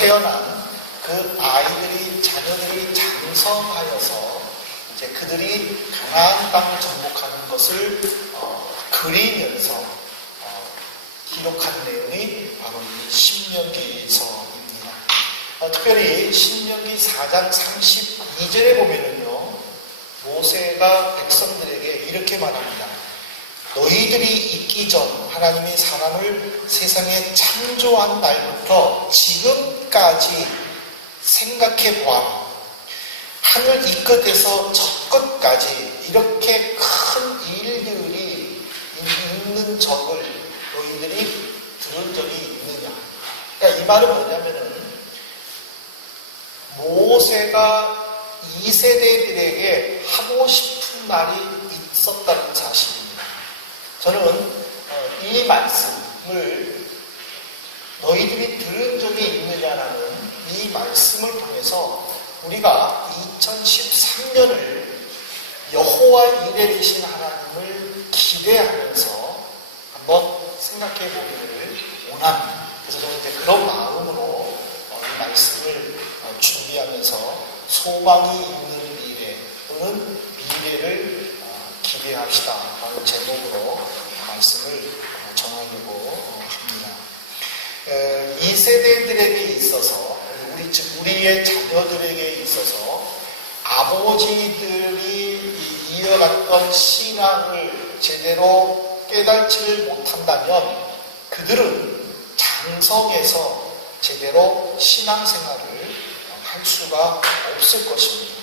태어난 그 아이들이, 자녀들이 장성하여서 이제 그들이 가나안 땅을 정복하는 것을 그리면서 기록한 내용이 바로 이 신명기서입니다. 특별히 신명기 4장 32절에 보면은요, 모세가 백성들에게 이렇게 말합니다. 너희들이 있기 전 하나님이 사람을 세상에 창조한 날부터 지금까지 생각해 보아라. 하늘 이 끝에서 저 끝까지 이렇게 큰 일들이 있는 적을 너희들이 들은 적이 있느냐. 그러니까 이 말은 뭐냐면은 모세가 2세대들에게 하고 싶은 날이 있었다는 사실입니다. 저는 이 말씀을 너희들이 들은 적이 있느냐라는 이 말씀을 통해서 우리가 2013년을 여호와 이레 되신 하나님을 기대하면서 한번 생각해 보기를 원합니다. 그래서 저는 이제 그런 마음으로 이 말씀을 준비하면서 소망이 있는 미래 또는 미래를 기대합시다 라는 제목으로 말씀을 전하려고 합니다. 2세대들에게 있어서 우리의 자녀들에게 있어서 아버지들이 이어갔던 신앙을 제대로 깨닫지를 못한다면 그들은 장성해서 제대로 신앙생활을 할 수가 없을 것입니다.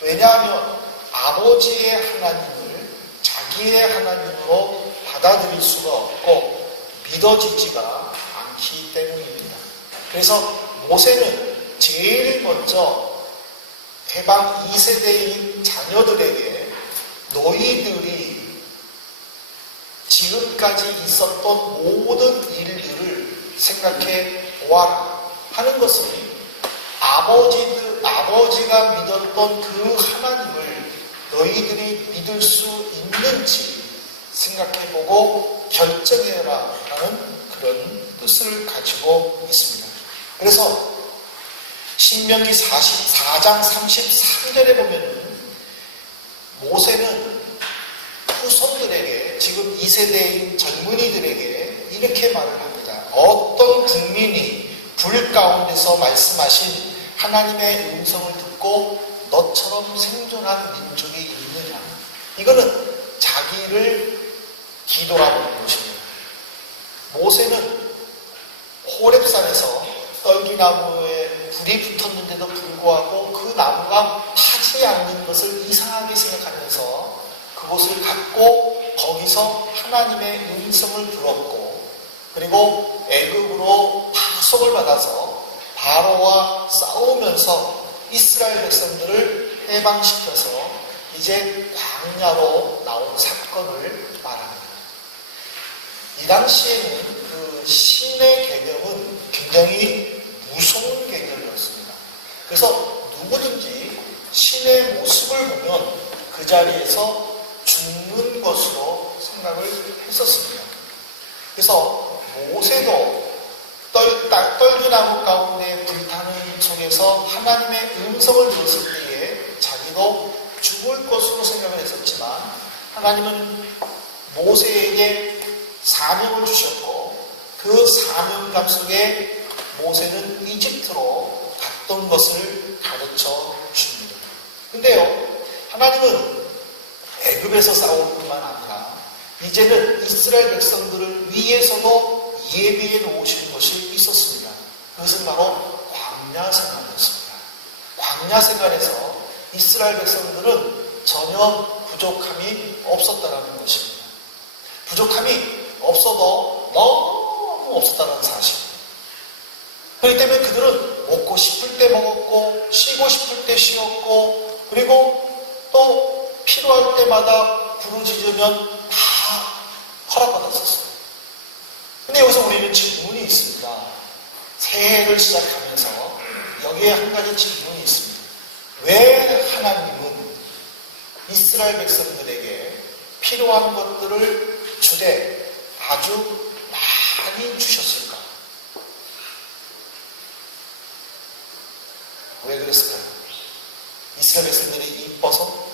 왜냐하면 아버지의 하나님을 자기의 하나님으로 받아들일 수가 없고 믿어지지가 않기 때문입니다. 그래서 모세는 제일 먼저 해방 2세대인 자녀들에게 너희들이 지금까지 있었던 모든 일들을 생각해 보아라 하는 것은 아버지가 믿었던 그 하나님을 너희들이 믿을 수 있는지 생각해보고 결정해라 라는 그런 뜻을 가지고 있습니다. 그래서 신명기 44장 33절에 보면 모세는 후손들에게, 지금 2세대인 젊은이들에게 이렇게 말을 합니다. 어떤 국민이 불 가운데서 말씀하신 하나님의 음성을 듣고 너처럼 생존한 민족이 있느냐. 이거는 자기를 뒤돌아보는 것입니다. 모세는 호렙산에서 떨기나무에 불이 붙었는데도 불구하고 그 나무가 타지 않는 것을 이상하게 생각하면서 그곳을 갔고 거기서 하나님의 음성을 들었고, 그리고 애굽으로 파송을 받아서 바로와 싸우면서 이스라엘 백성들을 해방시켜서 이제 광야로 나온 사건을 말합니다. 이 당시에는 그 신의 개념은 굉장히 무서운 개념이었습니다. 그래서 누구든지 신의 모습을 보면 그 자리에서 죽는 것으로 생각을 했었습니다. 그래서 모세도 떨기나무 가운데 불타는 속에서 하나님의 음성을 들었을 때에 자기도 죽을 것으로 생각을 했었지만 하나님은 모세에게 사명을 주셨고 그 사명감 속에 모세는 이집트로 갔던 것을 가르쳐 줍니다. 근데요, 하나님은 애굽에서 싸울 뿐만 아니라 이제는 이스라엘 백성들을 위해서도 예비해 놓으시는 것이 있었습니다. 그것은 바로 광야 생활이었습니다. 광야 생활에서 이스라엘 백성들은 전혀 부족함이 없었다는 것입니다. 부족함이 없어도 너무 없었다는 사실입니다. 그렇기 때문에 그들은 먹고 싶을 때 먹었고 쉬고 싶을 때 쉬었고, 그리고 또 필요할 때마다 부르짖으면 다 허락받았었어요. 근데 여기서 우리는 질문이 있습니다. 새해를 시작하면서 여기에 한 가지 질문이 있습니다. 왜 하나님은 이스라엘 백성들에게 필요한 것들을 주되 아주 많이 주셨을까? 왜 그랬을까요? 이스라엘 백성들이 이뻐서?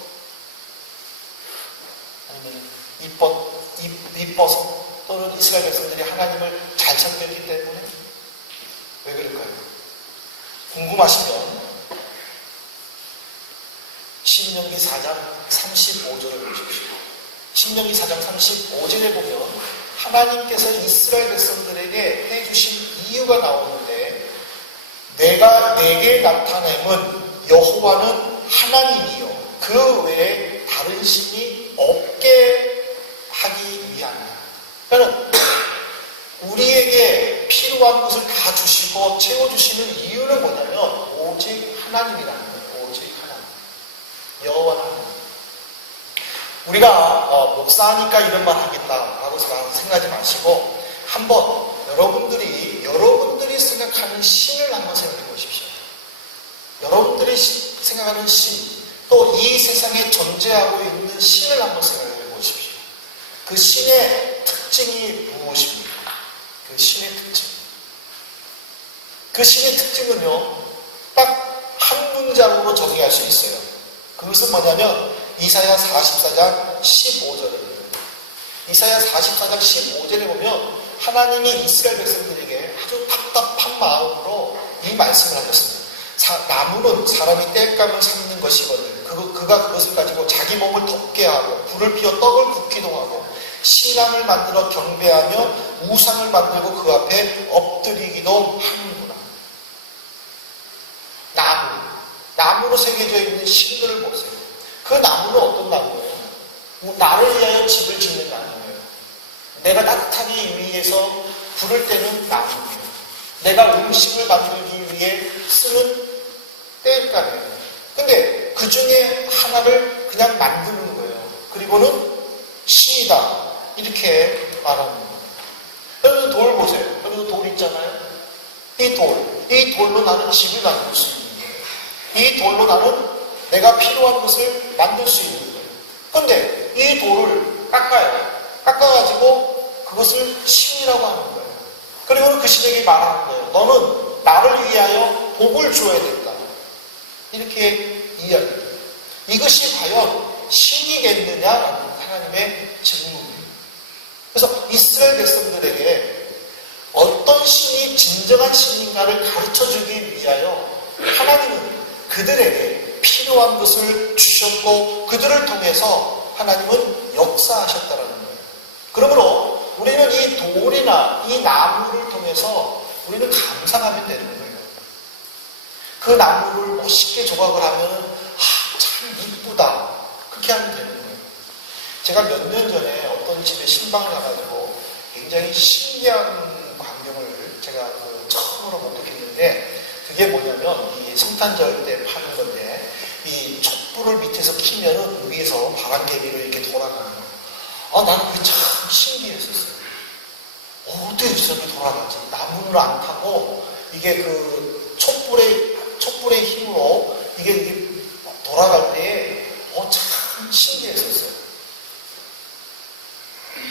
아니면 이뻐서? 또는 이스라엘 백성들이 하나님을 잘 섬겼기 때문에? 왜 그럴까요? 궁금하시면 신명기 4장 35절을 보십시오. 신명기 4장 35절에 보면 하나님께서 이스라엘 백성들에게 해주신 이유가 나오는데, 내가 내게 나타냄은 여호와는 하나님이요 그 외에 다른 신이 없게 하기 위함이다. 그러니까 우리에게 필요한 것을 다 주시고 채워주시는 이유는 뭐냐면 오직 하나님이라는 거예요. 오직 하나님. 여호와는 하나님. 우리가 목사니까 이런 말 하겠다라고 생각하지 마시고 한번 여러분들이 생각하는 신을 한번 생각해 보십시오. 여러분들이 생각하는 신, 또 이 세상에 존재하고 있는 신을 한번 생각해 보십시오. 그 신의 특징이 무엇입니까? 그 신의 특징. 그 신의 특징은요, 딱 한 문장으로 정의할 수 있어요. 그것은 뭐냐면 이사야 44장 15절입니다. 이사야 44장 15절에 보면 하나님이 이스라엘 백성들에게 아주 답답한 마음으로 이 말씀을 하셨습니다. 나무는 사람이 땔감을 삼는 것이거든. 그가 그것을 가지고 자기 몸을 덮게 하고 불을 피워 떡을 굽기도 하고 신랑을 만들어 경배하며 우상을 만들고 그 앞에 엎드리기도 하는구나. 나무로 새겨져 있는 신들을 보세요. 그 나무는 어떤 나무예요? 나를 위하여 집을 짓는 나무예요. 내가 따뜻하기 위해서 불을 때는 나무예요. 내가 음식을 만들기 위해 쓰는 땔감이에요. 근데 그 중에 하나를 그냥 만드는 거예요. 그리고는 신이다. 이렇게 말하는 거예요. 여러분 돌 보세요. 여러분 돌 있잖아요. 이 돌로 나는 집을 만들 수 있는 거예요. 이 돌로 나는 내가 필요한 것을 만들 수 있는 거예요. 근데 이 돌을 깎아가지고 그것을 신이라고 하는 거예요. 그리고 그 신에게 말하는 거예요. 너는 나를 위하여 복을 주어야 된다. 이렇게 이야기해요. 이것이 과연 신이겠느냐라는 하나님의 질문이에요. 그래서 이스라엘 백성들에게 어떤 신이 진정한 신인가를 가르쳐주기 위하여 하나님은 그들에게 필요한 것을 주셨고 그들을 통해서 하나님은 역사하셨다는 거예요. 그러므로 우리는 이 돌이나 이 나무를 통해서 우리는 감상하면 되는 거예요. 그 나무를 멋있게 조각을 하면 참 이쁘다. 그렇게 하면 되는 거예요. 제가 몇 년 전에 어떤 집에 신방을 가가지고 굉장히 신기한 광경을 제가 처음으로 목격했는데, 그게 뭐냐면 이 성탄절 때 파는 건데 이 촛불을 밑에서 키면은 위에서 바람개비로 이렇게 돌아가는 거예요. 나는 그게 참 신기했었어요. 어떻게 저렇게 돌아가지? 나무를 안 타고 이게 그 촛불의 힘으로 이게 돌아갈 때에 참 신기했었어요.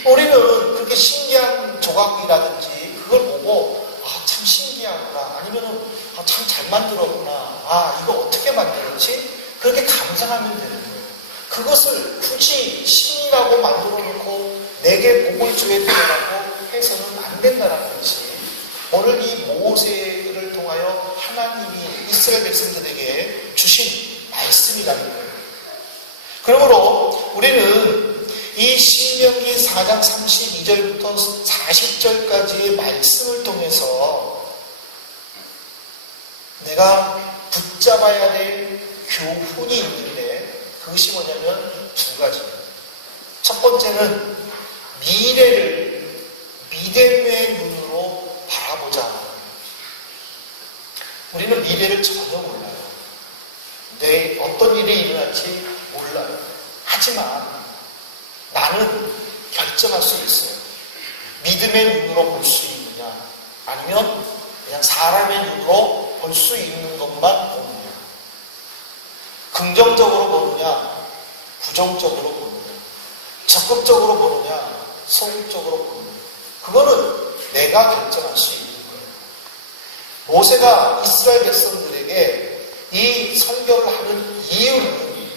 우리는 그렇게 신기한 조각이라든지 그걸 보고 참 신기하구나, 아니면은 참 잘 만들었구나, 이거 어떻게 만들었지? 그렇게 감상하면 되는 거예요. 그것을 굳이 신이라고 만들어 놓고 내게 복을 줘야 되라고 해서는 안 된다는 것이 오늘 이 모세를 통하여 하나님이 이스라엘 백성들에게 주신 말씀이라는 거예요. 그러므로 우리는 이 신명기 4장 32절부터 40절까지의 말씀을 통해서 내가 붙잡아야 될 교훈이 있는데, 그것이 뭐냐면 두 가지입니다. 첫 번째는 미래를 믿음의 눈으로 바라보자. 우리는 미래를 전혀 몰라요. 어떤 일이 일어날지 몰라요. 하지만 나는 결정할 수 있어요. 믿음의 눈으로 볼 수 있느냐, 아니면 그냥 사람의 눈으로 볼 수 있는 것만 보느냐, 긍정적으로 보느냐, 부정적으로 보느냐, 적극적으로 보느냐, 소극적으로 보느냐, 그거는 내가 결정할 수 있는 거예요. 모세가 이스라엘 백성들에게 이 설교를 하는 이유는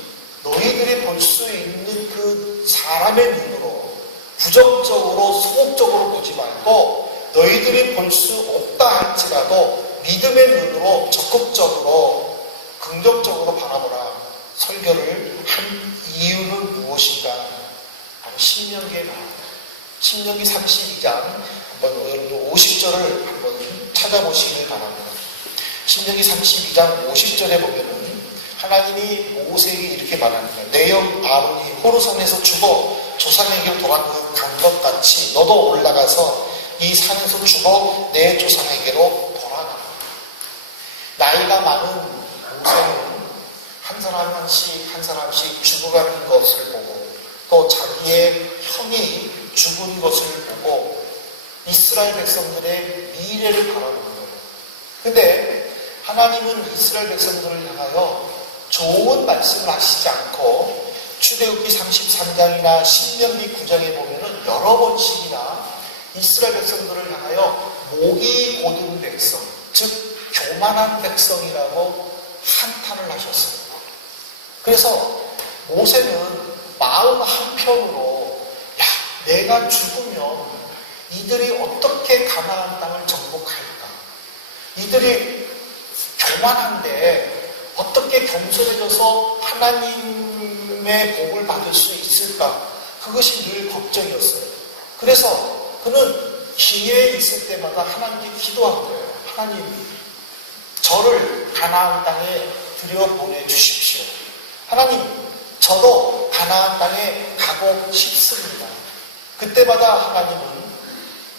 너희들이 볼 수 있는 그 사람의 눈으로 부정적으로 소극적으로 보지 말고 너희들이 볼 수 없다 할지라도 믿음의 눈으로 적극적으로 긍정적으로 바라보라. 설교를 한 이유는 무엇인가? 바로 신명기에 나옵니다. 신명기 32장 한번 여러분 50절을 한번 찾아보시길 바랍니다. 신명기 32장 50절에 보면은 하나님이 모세에게 이렇게 말합니다. 내 형 아론이 호르산에서 죽어 조상에게로 돌아간 것 같이 너도 올라가서 이 산에서 죽어 내 조상에게로 돌아가라. 나이가 많은 모세는 한 사람 한 사람씩 죽어가는 것을 보고 또 자기의 형이 죽은 것을 보고 이스라엘 백성들의 미래를 바라보는 거예요. 근데 하나님은 이스라엘 백성들을 향하여 좋은 말씀을 하시지 않고 출애굽기 33장이나 신명기 9장에 보면은 여러 번씩이나 이스라엘 백성들을 향하여 목이 고든 백성, 즉 교만한 백성이라고 한탄을 하셨어요. 그래서 모세는 마음 한편으로 야, 내가 죽으면 이들이 어떻게 가나안 땅을 정복할까? 이들이 교만한데 어떻게 겸손해져서 하나님의 복을 받을 수 있을까? 그것이 늘 걱정이었어요. 그래서 그는 기회에 있을 때마다 하나님께 기도한 거예요. 하나님, 저를 가나안 땅에 들여보내주십시오. 하나님, 저도 가나안 땅에 가고 싶습니다. 그때마다 하나님은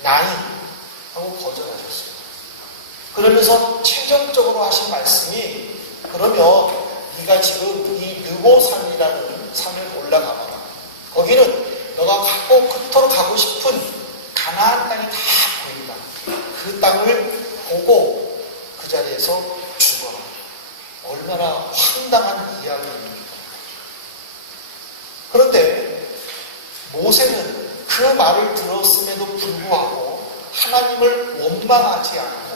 나이 하고 거절하셨어요. 그러면서 최종적으로 하신 말씀이 그러면 네가 지금 이 느보산이라는 산을 올라가봐라. 거기는 너가 가고 그토록 가고 싶은 가나안 땅이 다 보인다. 그 땅을 보고 그 자리에서 죽어라. 얼마나 황당한 이야기입니까? 그런데 모세는 그 말을 들었음에도 불구하고 하나님을 원망하지 않고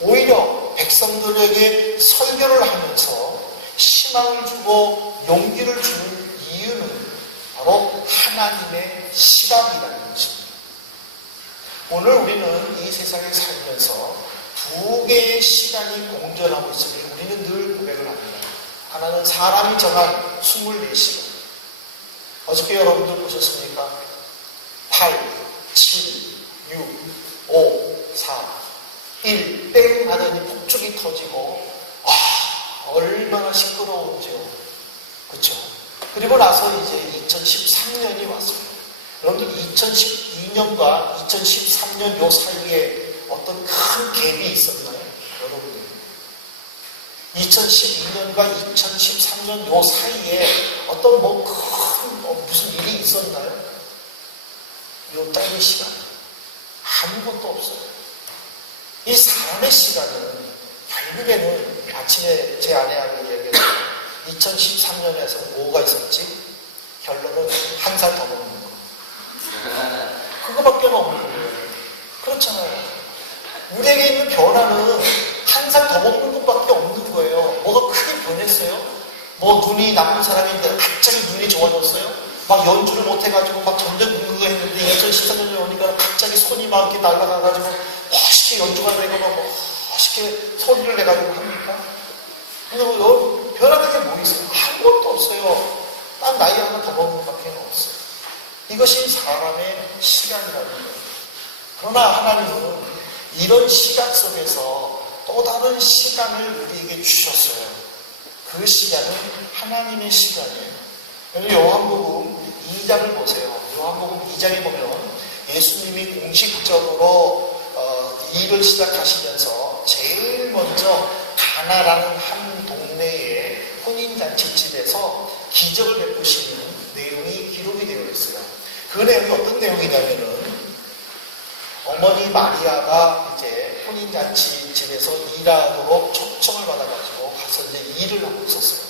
오히려 백성들에게 설교를 하면서 희망을 주고 용기를 주는 이유는 바로 하나님의 시각이라는 것입니다. 오늘 우리는 이 세상에 살면서 두 개의 시간이 공존하고 있으니 우리는 늘 고백을 합니다. 하나는 사람이 정한 24시간. 어저께 여러분들 보셨습니까? 8, 7, 6, 5, 4, 1, 땡 하더니 폭죽이 터지고 와, 얼마나 시끄러운지요. 그렇죠? 그리고 나서 이제 2013년이 왔습니다. 여러분들 2012년과 2013년 요 사이에 어떤 큰 갭이 있었나요? 여러분들 2012년과 2013년 요 사이에 어떤 무슨 일이 있었나요? 요 짧은 시간 아무것도 없어요. 이 사람의 시간은 결국에는 아침에 제 아내하고 이야기했어요. 2013년에서 뭐가 있었지? 결론은 한 살 더 먹는 거. 그거밖에 없는 거예요. 그렇잖아요. 우리에게 있는 변화는 한 살 더 먹는 것밖에 없는 거예요. 뭐가 크게 변했어요? 뭐 눈이 나쁜 사람인데 갑자기 눈이 좋아졌어요? 막 연주를 못해가지고 막 점점 그거 했는데 2014년에 오니까 갑자기 손이 막 이렇게 날아가가지고 멋있게 연주가 되고 막 멋있게 소리를 내가지고 합니까? 근데 뭐 변화된 게 뭐 있어요? 아무것도 없어요. 딱 나이 하나 더 먹는 것밖에 없어요. 이것이 사람의 시간이라는 거예요. 그러나 하나님은 이런 시간 속에서 또 다른 시간을 우리에게 주셨어요. 그 시간은 하나님의 시간이에요. 요한복음 2장을 보세요. 요한복음 2장에 보면 예수님이 공식적으로 일을 시작하시면서 제일 먼저 가나라는 한 동네의 혼인잔치집에서 기적을 베푸시는 내용이 기록이 되어 있어요. 그 내용이 어떤 내용이냐면은 어머니 마리아가 이제 혼인잔치집에서 일하도록 초청을 받아가지고 가서 이제 일을 하고 있었어요.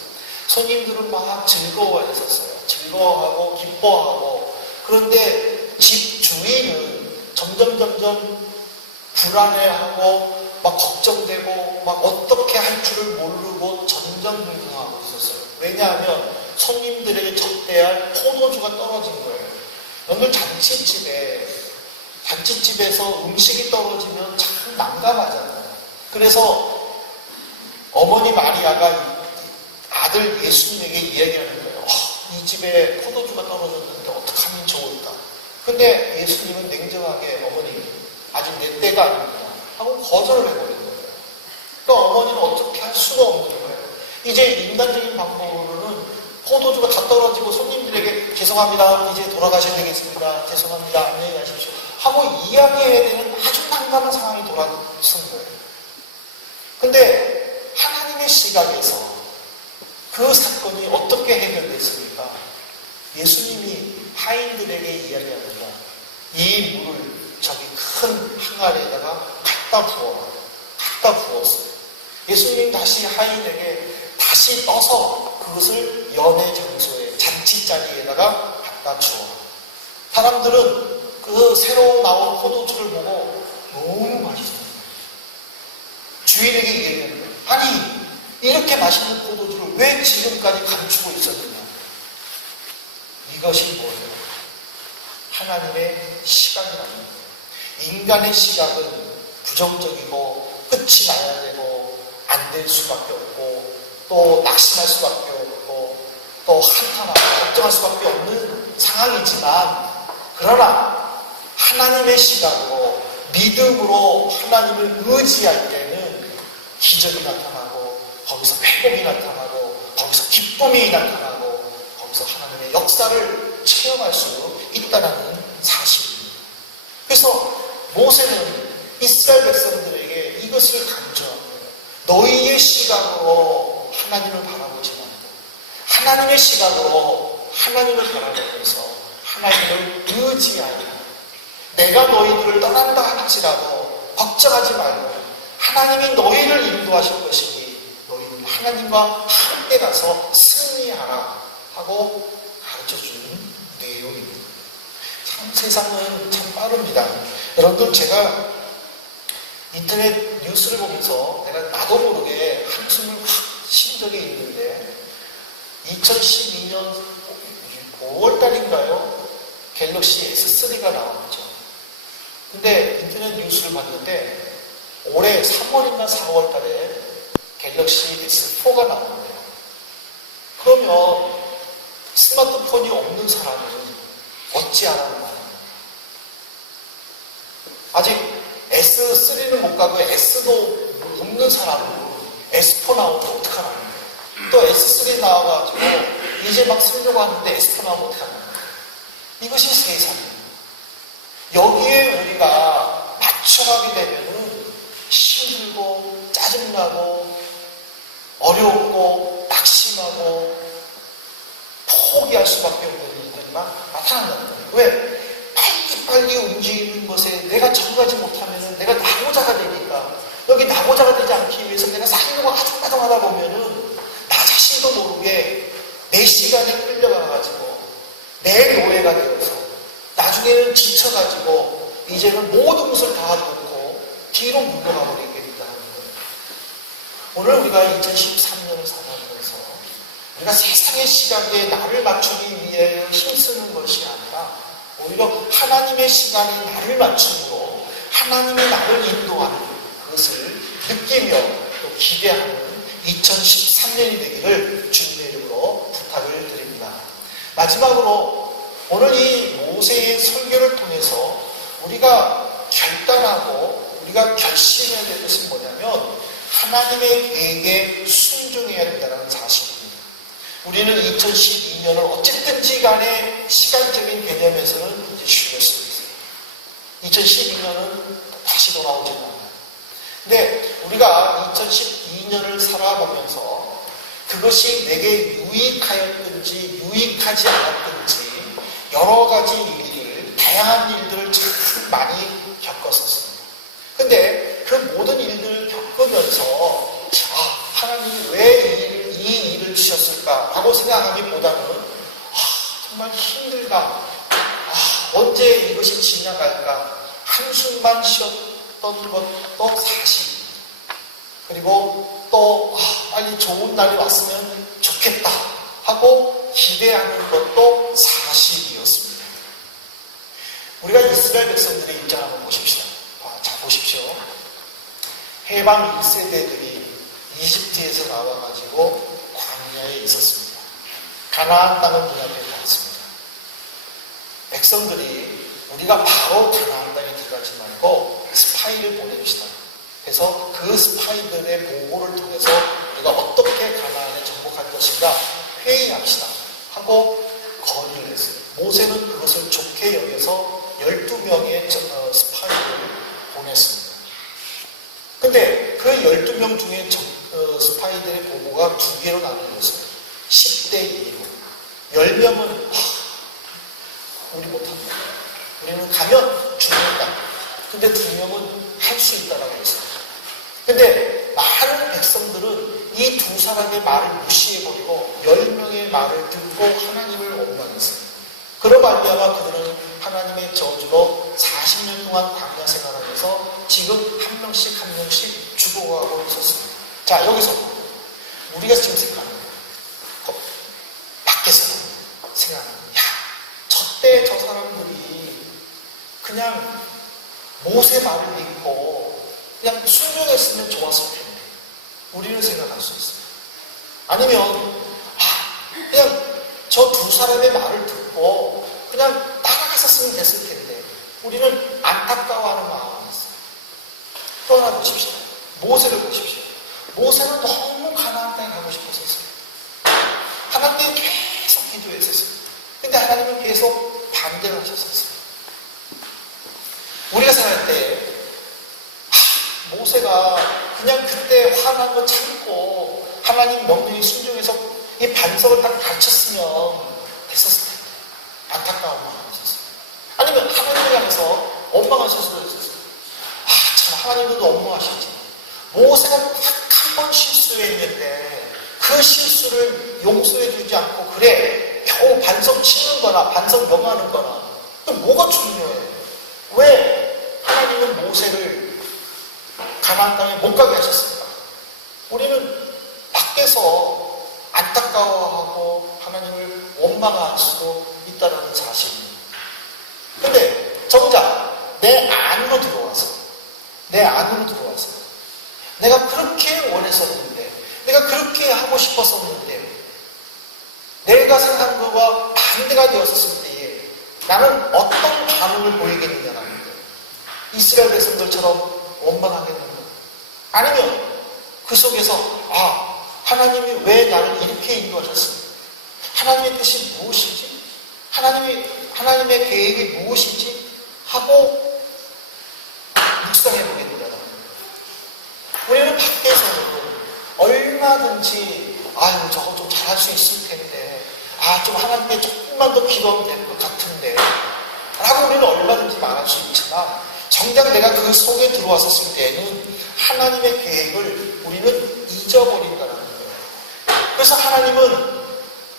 손님들은 막 즐거워했었어요. 즐거워하고 기뻐하고. 그런데 집 주인은 점점 불안해하고 막 걱정되고 막 어떻게 할 줄을 모르고 전전긍긍하고 있었어요. 왜냐하면 손님들에게 접대할 포도주가 떨어진 거예요. 여러분들 잔치집에서 음식이 떨어지면 참 난감하잖아요. 그래서 어머니 마리아가 아들 예수님에게 이야기하는 거예요. 이 집에 포도주가 떨어졌는데 어떻게 하면 좋을까? 근데 예수님은 냉정하게 어머니 아직 내 때가 아닙니다 하고 거절을 해버린 거예요. 그러니까 어머니는 어떻게 할 수가 없는 거예요. 이제 인간적인 방법으로는 포도주가 다 떨어지고 손님들에게 죄송합니다. 이제 돌아가셔야 되겠습니다. 죄송합니다. 안녕히 가십시오. 하고 이야기해야 되는 아주 난감한 상황이 돌아선 거예요. 근데 하나님의 시각에서 그 사건이 어떻게 해결됐습니까? 예수님이 하인들에게 이야기합니다. 이 물을 저기 큰 항아리에다가 갖다 부었어요. 예수님 다시 하인에게 다시 떠서 그것을 연회 장소에 잔치자리에다가 갖다 주어. 사람들은 그 새로 나온 포도주를 보고 너무 맛있어요. 주인에게 얘기하는 거예요. 아니 이렇게 맛있는 포도주를 왜 지금까지 감추고 있었느냐. 이것이 뭐예요? 하나님의 시각이라는 거예요. 인간의 시각은 부정적이고 끝이 나야 되고 안 될 수밖에 없고 또 낙심할 수밖에 없고 또 한탄하고 걱정할 수밖에 없는 상황이지만 그러나 하나님의 시각으로 믿음으로 하나님을 의지할 때는 기적이 나타나고 거기서 회복이 나타나고 거기서 기쁨이 나타나고 거기서 하나님의 역사를 체험할 수 있다는 사실입니다. 그래서 모세는 이스라엘 백성들에게 이것을 강조합니다. 너희의 시각으로 하나님을 바라보지 말고 하나님의 시각으로 하나님을 바라보면서 하나님을 의지하여 내가 너희들을 떠난다 할지라도 걱정하지 말고 하나님이 너희를 인도하실 것이니 너희는 하나님과 함께 가서 승리하라 하고 가르쳐주는 내용입니다. 참 세상은 참 빠릅니다. 여러분들 제가 인터넷 뉴스를 보면서 내가 나도 모르게 한숨을 확 쉰 적이 있는데 2012년 5월달인가요? 갤럭시 S3가 나왔죠. 근데 인터넷 뉴스를 봤는데 올해 3월이나 4월달에 갤럭시 S4가 나왔는데요. 그러면 스마트폰이 없는 사람은 어찌하라는 말입니다. 아직 S3는 못 가고 S도 없는 사람은 S4 나오면 어떡하라는 거예요. 또 S3 나와가지고 이제 막 쓰려고 하는데 S4 나오면 어떡하라는 거예요. 이것이 세상입니다. 여기에 우리가 맞춰가게 되면은 힘들고 짜증나고 어렵고 낙심하고 포기할 수밖에 없는 일들이 나타난다는 거예요. 왜? 빨리 움직이는 것에 내가 적응하지 못하면 내가 낙오자가 되니까 여기 낙오자가 되지 않기 위해서 내가 살려고 아둥바둥하다 보면은 나 자신도 모르게 내 시간에 끌려가가지고 내 노예가 되어서 나중에는 지쳐가지고 이제는 모든 것을 다 놓고 뒤로 물러가 버리게 된다는 거예요. 오늘 우리가 2013년을 살아가면서 우리가 세상의 시각에 나를 맞추기 위해 힘쓰는 것이 아니라 오히려 하나님의 시간에 나를 맞춤으로 하나님의 나를 인도하는 그것을 느끼며 또 기대하는 2013년이 되기를 주님의 이름으로 부탁을 드립니다. 마지막으로 오늘 이 모세의 설교를 통해서 우리가 결단하고 우리가 결심해야 될 것은 뭐냐면 하나님의 계획에 순종해야 된다는 사실입니다. 우리는 2012년을 어쨌든지 간에 시간적인 개념에서는 이제 쉬울 수 있어요. 2012년은 다시 돌아오지 않아요. 근데 우리가 2012년을 살아보면서 그것이 내게 유익하였든지 유익하지 않았든지 여러 가지 일들, 다양한 일들을 참 많이 겪었었습니다. 근데 그 모든 일들을 겪으면서 하나님이 왜 이 일을 주셨을까라고 생각하기보다는 정말 힘들다. 언제 이것이 지나갈까? 한숨만 쉬었던 것도 사실입니다. 그리고 또 빨리 좋은 날이 왔으면 좋겠다 하고 기대하는 것도 사실이었습니다. 우리가 이스라엘 백성들의 입장을 한번 보십시다. 자, 보십시오. 해방 1세대들이 이집트에서 나와가지고 광야에 있었습니다. 가나안 땅을 눈앞에 봤습니다. 백성들이 우리가 바로 가나안 땅에 들어가지 말고 스파이를 보냅시다. 그래서 그 스파이들의 보고를 통해서 우리가 어떻게 가나안에 정복할 것인가 회의합시다 하고 건의를 했어요. 모세는 그것을 좋게 여겨서 12명의 스파이를 보냈습니다. 근데 그 12명 중에 스파이들의 보고가 두 개로 나누어졌어요. 10대 2로. 10명은 우리 못합니다. 우리는 가면 죽는다. 근데 2명은 할 수 있다라고 했어요. 근데 많은 백성들은 이 두 사람의 말을 무시해버리고 10명의 말을 듣고 하나님을 원망했어요. 그로 말미암아 그들은 하나님의 저주로 40년 동안 광야 생활하면서 지금 한 명씩 한 명씩 죽어가고 있었습니다. 자, 여기서 우리가 지금 생각하는 거예요. 밖에서 생각하는 거예요. 야, 저때 저 사람들이 그냥 모세 말을 믿고 그냥 순종했으면 좋았을 텐데 우리는 생각할 수 있어요. 아니면 그냥 저 두 사람의 말을 듣고 그냥 따라갔었으면 됐을 텐데 우리는 안타까워하는 마음이 있어요. 또 하나 보십시오. 모세를 보십시오. 모세는 너무 가나안 땅에 가고 싶었었어요. 하나님께 계속 기도했었어요. 근데 하나님은 계속 반대를 하셨었어요. 우리가 생각할 때 모세가 그냥 그때 화난 거 참고 하나님 명령에 순종해서 이 반석을 딱 갖췄으면 됐었을 텐데 안타까운 마음이 있었어요. 아니면 하나님을 향해서 원망하실 수도 있었어요. 참 하나님도 원망하시지. 모세가 딱 한 번 실수했는데 그 실수를 용서해 주지 않고 그래 겨우 반석 치는 거나 반석 명하는 거나 뭐가 중요해? 왜 하나님은 모세를 가나안 땅에 못 가게 하셨습니까? 우리는 밖에서 안타까워하고 하나님을 원망할 수도 있다는 사실입니다. 근데 정작 내 안으로 들어와서 내가 그렇게 원했었는데 내가 그렇게 하고 싶었었는데 내가 생각한 것과 반대가 되었을 때에 나는 어떤 반응을 보이겠느냐라는 거예요. 이스라엘 백성들처럼 원망하겠는가? 아니면 그 속에서 하나님이 왜 나를 이렇게 인도하셨습니까? 하나님의 뜻이 무엇이지? 하나님의 계획이 무엇이지? 하고 묵상해 보겠느냐라는 거예요. 우리는 밖에서는 얼마든지 저거 좀 잘할 수 있을 텐데 좀 하나님께 조금만 더 기도하면 될 것 같은데 라고 우리는 얼마든지 말할 수 있지만 정작 내가 그 속에 들어왔었을 때에는 하나님의 계획을 우리는 잊어버린다는 거예요. 그래서 하나님은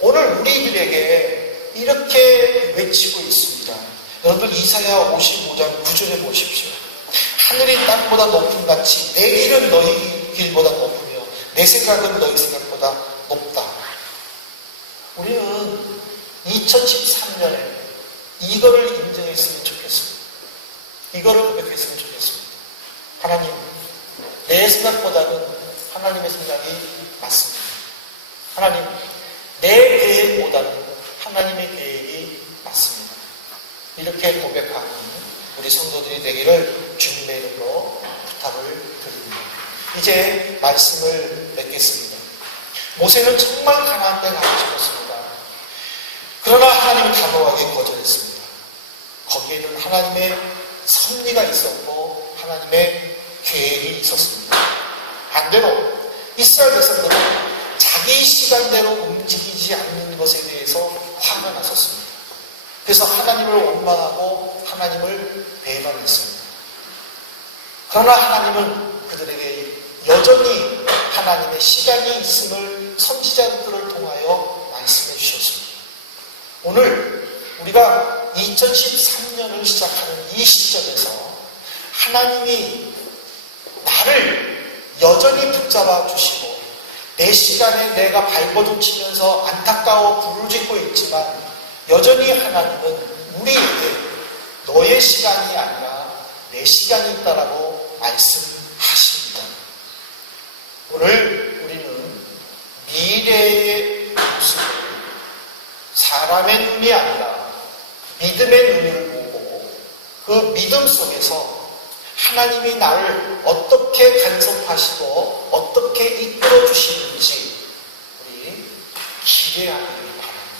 오늘 우리들에게 이렇게 외치고 있습니다. 여러분들 이사야 55장 9절에 보십시오. 하늘이 땅보다 높은 같이 내 길은 너희 길보다 높으며 내 생각은 너희 생각보다 높다. 우리는 2013년에 이거를 인정했으면 좋겠습니다. 이거를 고백했으면 좋겠습니다. 하나님, 내 생각보다는 하나님의 생각이 맞습니다. 하나님, 내 계획보다는 하나님의 계획이 맞습니다. 이렇게 고백하는 우리 성도들이 되기를 주님의 이름으로 부탁을 드립니다. 이제 말씀을 맺겠습니다. 모세는 정말 가나안 땅에 가고 싶었습니다. 그러나 하나님은 단호하게 거절했습니다. 거기에는 하나님의 섭리가 있었고 하나님의 계획이 있었습니다. 반대로 이스라엘 백성들은 자기 시간대로 움직이지 않는 것에 대해서 화가 났었습니다. 그래서 하나님을 원망하고 하나님을 배반했습니다. 그러나 하나님은 그들에게 여전히 하나님의 시간이 있음을 선지자들을 통하여 말씀해 주셨습니다. 오늘 우리가 2013년을 시작하는 이 시점에서 하나님이 나를 여전히 붙잡아 주시고 내 시간에 내가 발버둥치면서 안타까워 부르짖고 있지만 여전히 하나님은 우리에게 너의 시간이 아니라 내 시간이 있다라고 말씀하십니다. 오늘 우리는 미래의 모습을 사람의 눈이 아니라 믿음의 눈을 보고 그 믿음 속에서 하나님이 나를 어떻게 간섭하시고 어떻게 이끌어 주시는지 우리 기대하기를 바랍니다.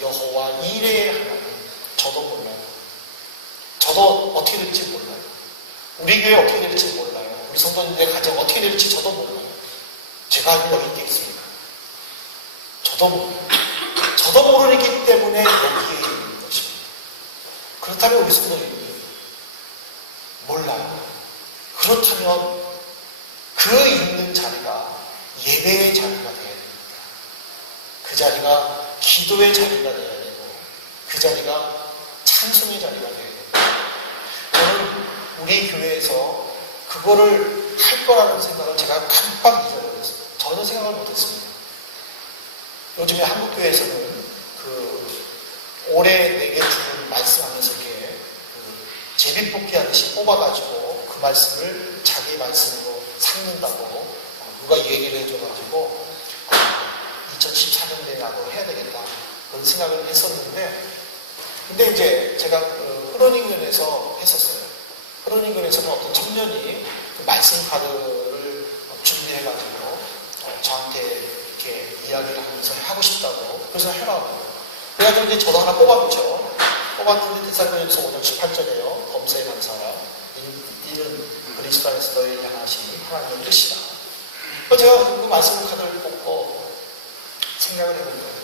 여호와 이레의 하나님, 저도 몰라요. 저도 어떻게 될지 몰라요. 우리 교회 어떻게 될지 몰라요. 우리 성도님들의 가정 어떻게 될지 저도 몰라요. 제가 알고 여기 있겠습니까? 저도 몰라요. 저도 모르기 때문에 여기에 있는 것입니다. 그렇다면 우리 성도님들 몰라요. 그렇다면 그 있는 자리가 예배의 자리가 되어야 됩니다. 그 자리가 기도의 자리가 되어야 되고 그 자리가 찬송의 자리가 되어야 됩니다. 저는 우리 교회에서 그거를 할 거라는 생각을 제가 깜빡 잊어버렸어요. 전혀 생각을 못했습니다. 요즘에 한국교회에서는 올해 내게 주는 말씀하면서 이렇게 제비뽑기 하듯이 뽑아가지고 그 말씀을 자기 말씀으로 삼는다고 누가 얘기를 해줘가지고 2014년에 나도 해야 되겠다 그런 생각을 했었는데 근데 이제 제가 흐로닝근에서 했었어요. 흐로닝근에서는 어떤 청년이 그 말씀 카드를 준비해가지고 저한테 이렇게 이야기를 하면서 하고 싶다고 그래서 해라고 그래가지고 이제 저도 하나 뽑았죠. 뽑았는데 데살로니가서 5장 18절에요. 범사에 감사하라. 이는 그리스도 안에서 너희를 향하신 하나님의 뜻이다. 제가 그 말씀 카드를 뽑고 생각을 해본 거예요.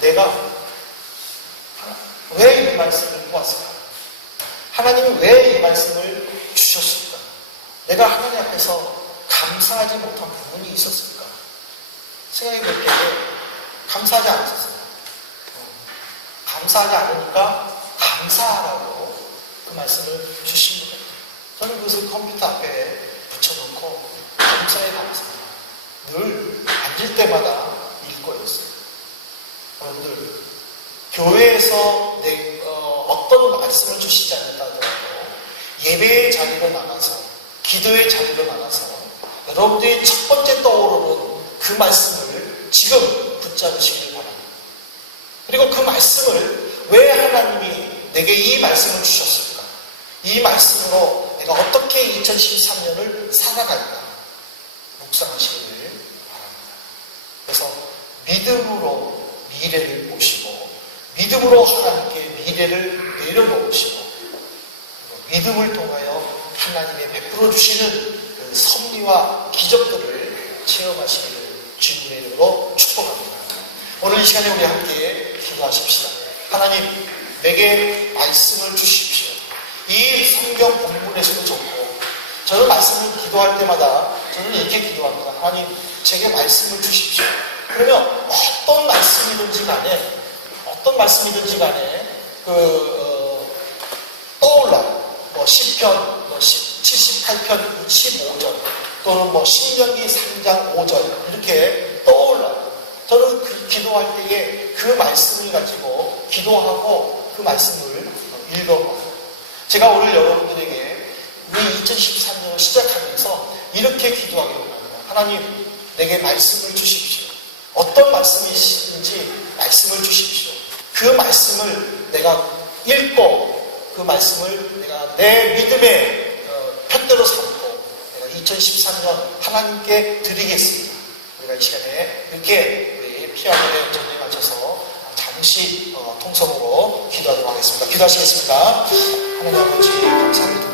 내가 왜 이 말씀을 뽑았을까? 하나님이 왜 이 말씀을 주셨을까? 내가 하나님 앞에서 감사하지 못한 부분이 있었을까? 생각해 볼 때 감사하지 않았어요. 감사하지 않으니까 감사하라고 그 말씀을 주신 거예요. 저는 그것을 컴퓨터 앞에 붙여놓고 감사에 감사합니다. 늘 앉을 때마다 읽고였어요. 여러분들 교회에서 어떤 말씀을 주시지 않는다 하더라도 예배의 자리로 나가서 기도의 자리로 나가서 여러분들이 첫 번째 떠오르는 그 말씀을 지금 붙잡으시길 바랍니다. 그리고 그 말씀을 왜 하나님이 내게 이 말씀을 주셨을까? 이 말씀으로 내가 어떻게 2013년을 살아갈까? 묵상하시기를 바랍니다. 그래서 믿음으로 미래를 보시고 믿음으로 하나님께 미래를 내려놓으시고 믿음을 통하여 하나님의 베풀어 주시는 그 섭리와 기적들을 체험하시기를 주님의 이름으로 축복합니다. 오늘 이 시간에 우리 함께 기도하십시다. 하나님, 내게 말씀을 주십시오. 이 성경 본문에서도 좋고 저는 말씀을 기도할 때마다 저는 이렇게 기도합니다. 하나님, 제게 말씀을 주십시오. 그러면 어떤 말씀이든지 간에 떠올라요. 시편 78편 25절 또는 신명기 3장 5절 이렇게 떠올라요. 저는 기도할 때에 그 말씀을 가지고 기도하고 그 말씀을 읽어봐요. 제가 오늘 여러분들에게 우리 2013년을 시작하면서 이렇게 기도하기로 합니다. 하나님, 내게 말씀을 주십시오. 어떤 말씀이신지 말씀을 주십시오. 그 말씀을 내가 읽고 그 말씀을 내가 내 믿음의 편대로 삼고 내가 2013년 하나님께 드리겠습니다. 우리가 이 시간에 이렇게 우리 피아노의 전에 맞춰서 잠시 통성으로 기도하도록 하겠습니다. 기도하시겠습니다. 하나님 아버지 감사합니다.